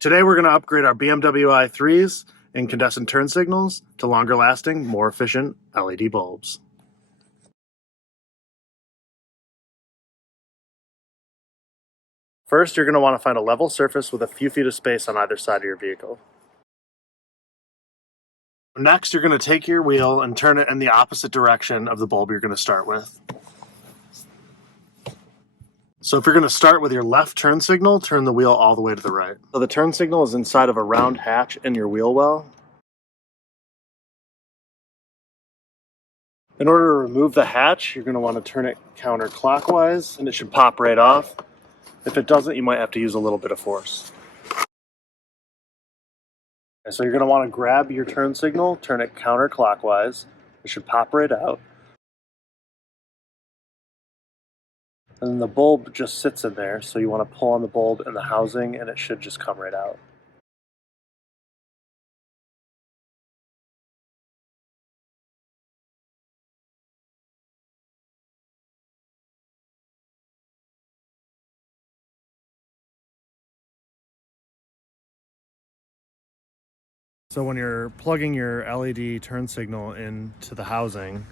Today we're going to upgrade our BMW i3s incandescent turn signals to longer lasting, more efficient LED bulbs. First, you're going to want to find a level surface with a few feet of space on either side of your vehicle. Next, you're going to take your wheel and turn it in the opposite direction of the bulb you're going to start with. So if you're going to start with your left turn signal, turn the wheel all the way to the right. So the turn signal is inside of a round hatch in your wheel well. In order to remove the hatch, you're going to want to turn it counterclockwise and it should pop right off. If it doesn't, you might have to use a little bit of force. Okay, so you're going to want to grab your turn signal, turn it counterclockwise. It should pop right out. And then the bulb just sits in there, so you want to pull on the bulb and the housing and it should just come right out. So when you're plugging your LED turn signal into the housing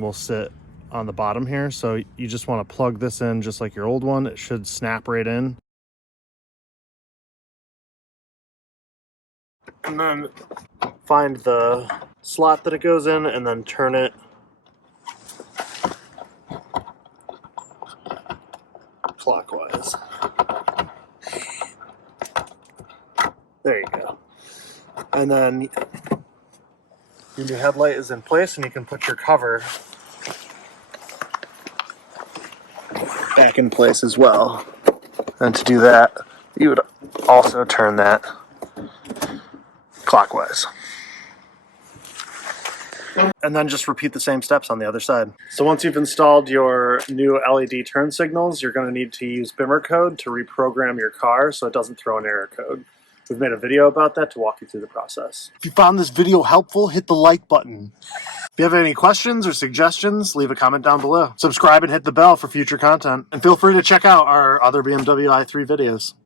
will sit on the bottom here. So you just want to plug this in just like your old one. It should snap right in. And then find the slot that it goes in and then turn it clockwise. There you go. And then your new headlight is in place and you can put your cover back in place as well. And to do that, you would also turn that clockwise. And then just repeat the same steps on the other side. So once you've installed your new LED turn signals, you're going to need to use BimmerCode to reprogram your car so it doesn't throw an error code. We've made a video about that to walk you through the process. If you found this video helpful, hit the like button. If you have any questions or suggestions, leave a comment down below. Subscribe and hit the bell for future content. And feel free to check out our other BMW i3 videos.